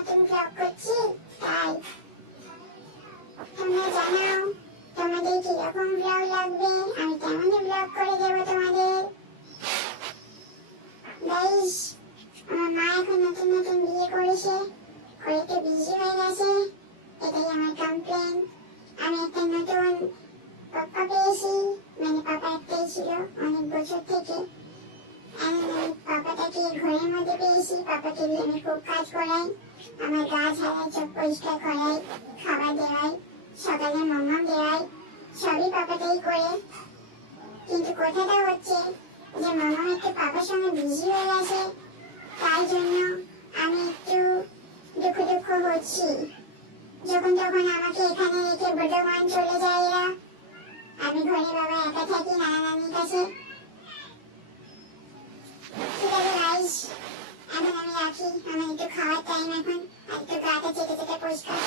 নতুন ব্লগ করছি, তাই তোমরা জানাও তোমাদের কিরকম ব্লগ লাগবে, আমি তেমনই ব্লগ করে দেবো তোমাদের। গাইস, আমার মা এখন নতুন নতুন বিয়ে করেছে, করে একটু বিজি হয়ে গেছে, এটাই আমার কমপ্লেন। আমি একটা নতুন পাপা পেয়েছি, মানে পাপা একটাই ছিল অনেক বছর থেকে। আমি পাপাটাকে ঘরের মধ্যে পেয়েছি, পাপাকে দিয়ে আমি খুব কাজ করাই, আমার গা ঝাড়াই, চোখ পরিষ্কার করাই, খাবার দেওয়াই, সকালে মাম্মাম দেওয়াই, সবই পাপাটাই করে। কিন্তু কথাটা হচ্ছে যে মাম্মাম একটু পাপার সঙ্গে বিজি হয়ে গেছে, তাই জন্য আমি একটু দুঃখ হচ্ছি। যখন তখন আমাকে এখানে রেখে বর্ধমান চলে যায় এরা, আমি ঘরে বাবা একা থাকি নানা নানির কাছে। ঠিক আছে গাইস, এখন আমি রাখি, আমার একটু খাওয়ার টাইম এখন, আর একটু গাটা চেটে চেটে পরিষ্কার